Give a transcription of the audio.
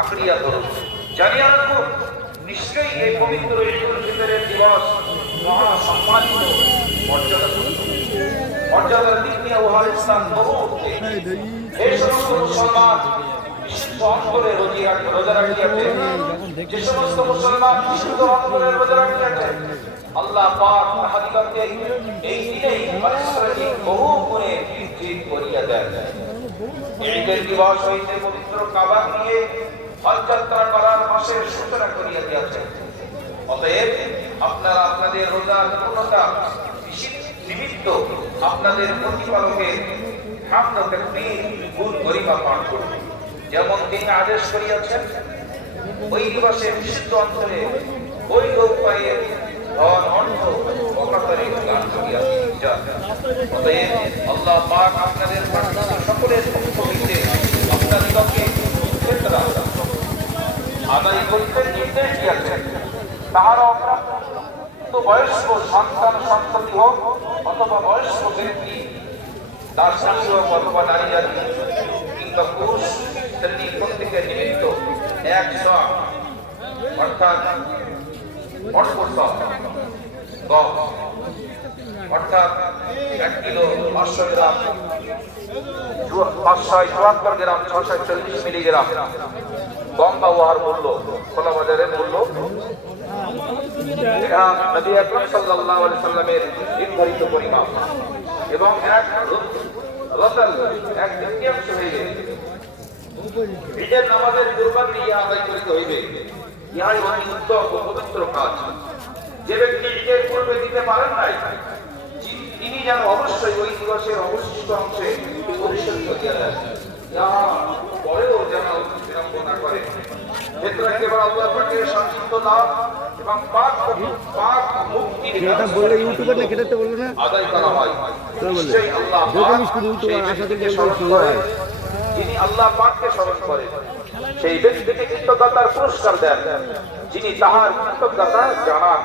আঁকড়িয়া ধরুন। জানিয়ে রাখুন, নিশ্চয়ই এই পবিত্র ঈদুল ফিতরের দিবস মহা সম্মানিত, মর্যাদার দিক নিয়ে উহার স্থান বহু ঊর্ধ্বে। এই সমস্ত মুসলমান বিশুদ্ধ অন্তরে রোজা রাখিয়াছে, যে সমস্ত মুসলমান বিশুদ্ধ অন্তরে রোজা রাখিয়াছে, আল্লাহ পাক তাহাদিগকে এই দিনেই পারিশ্রমিক বহু গুণে বৃদ্ধি করিয়া দেন। ঈদের দিবস হইতে পবিত্র কাবা নিয়ে হজ যাত্রা করার মাসের সূচনা করিয়া দিয়াছেন। অতএব আপনারা আপনাদের রোজার পূর্ণতা নিমিত্ত আপনাদের প্রতিপালকের হামদ ও তাকবীর গুণ গরিমা পাঠ করুন। যেমন তিনি আদেশ করিয়াছেন, ওই দিবসে বিশুদ্ধ অঞ্চলে বৈধ উপায়ে ধন অর্থ অকাতরে দান করিয়া যান। অতএব আল্লাহ পাক আপনাদের সকলের পক্ষ হইতে আপনাদিগকে ফিতরা আদায় করিতে নির্দেশ দিয়াছেন। তাহারা অপ্রাপ্ত বয়স্ক সন্তান সন্ততি হোক অথবা বয়স্ক ব্যক্তি, তার স্বামী হোক অথবা নারী জাতি কিংবা পুরুষ শ্রেণী প্রত্যেকের নিমিত্ত 100 অর্থাৎ 1 কিলো 500 গ্রাম, 574 গ্রাম, 640 মিলিগ্রাম গম বা উহার মূল্য, খোলা বাজারের মূল্য, এটা নবী আকরাম সাল্লাল্লাহু আলাইহি সাল্লামের নির্ধারিত পরিমাণ, এবং এক রতল, এক তৃতীয়াংশ হইবে ঈদের নামাজের কুরবান দিয়ে আদায় করিতে হইবে। ইহাই অতি উত্তম ও পবিত্র কাজ। যে ব্যক্তি ঈদের পূর্বে দিতে পারেন নাই, তিনি যেন অবশ্যই ওই দিবসের অবশিষ্ট অংশে পরিশোধ করিয়া দেন, পরেও যেন বিলম্ব না করে। ক্ষেত্রে কেবল আল্লাহ পাকের সংযুক্ত লাভ এবং পাক মুক্তির আদায় করা হয়। নিশ্চয়ই আল্লাহ যিনি আল্লাহ পাককে স্মরণ করেন, সেই ব্যক্তিকে কৃতজ্ঞতার পুরস্কার দেন, যিনি তাহার কৃতজ্ঞতা জানান।